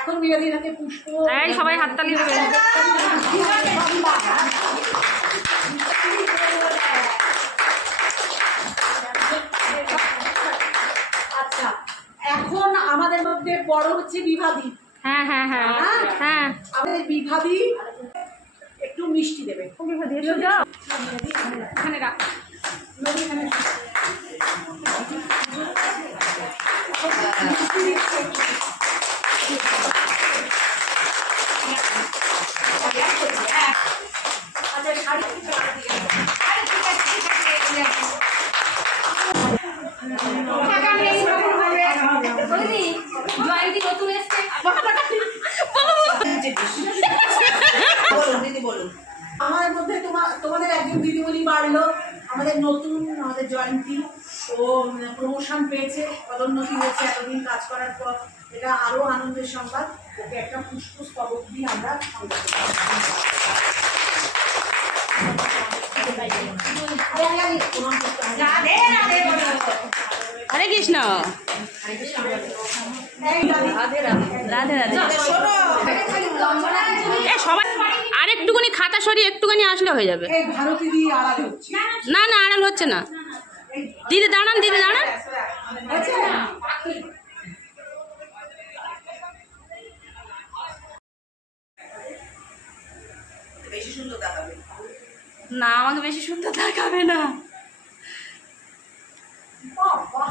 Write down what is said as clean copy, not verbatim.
এখন বিবাদীর হাতে পুষ্প, এই সবাই হাততালি দেবে। আচ্ছা, এখন আমাদের মধ্যে বড় হচ্ছে বিভাদী। হ্যাঁ হ্যাঁ হ্যাঁ হ্যাঁ, আমাদের বিভাদী একটু মিষ্টি দেবে। এখানে রাখ। আমার মধ্যে তোমাদের একজন দিদিমণি বাড়লো, আমাদের নতুন, আমাদের জয়ন্তী, ও প্রমোশন পেয়েছে, পদোন্নতি হয়েছে এতদিন কাজ করার পর। এটা আরো আনন্দের সংবাদ। ওকে একটা পুষ্পস্তবক দিয়ে আমরা সংবাদ হরে কৃষ্ণ, রাধে রাধে। সবাই আরেকটুখানি খাতা সরিয়ে একটুখানি আসলে হয়ে যাবে। ভারতী দিয়ে আড়াল হচ্ছে না না, আড়াল হচ্ছে না। দিদি দাঁড়ান, দিদি দাঁড়ান। না, আমাকে বেশি সুন্দর দেখাবে না। বাহ।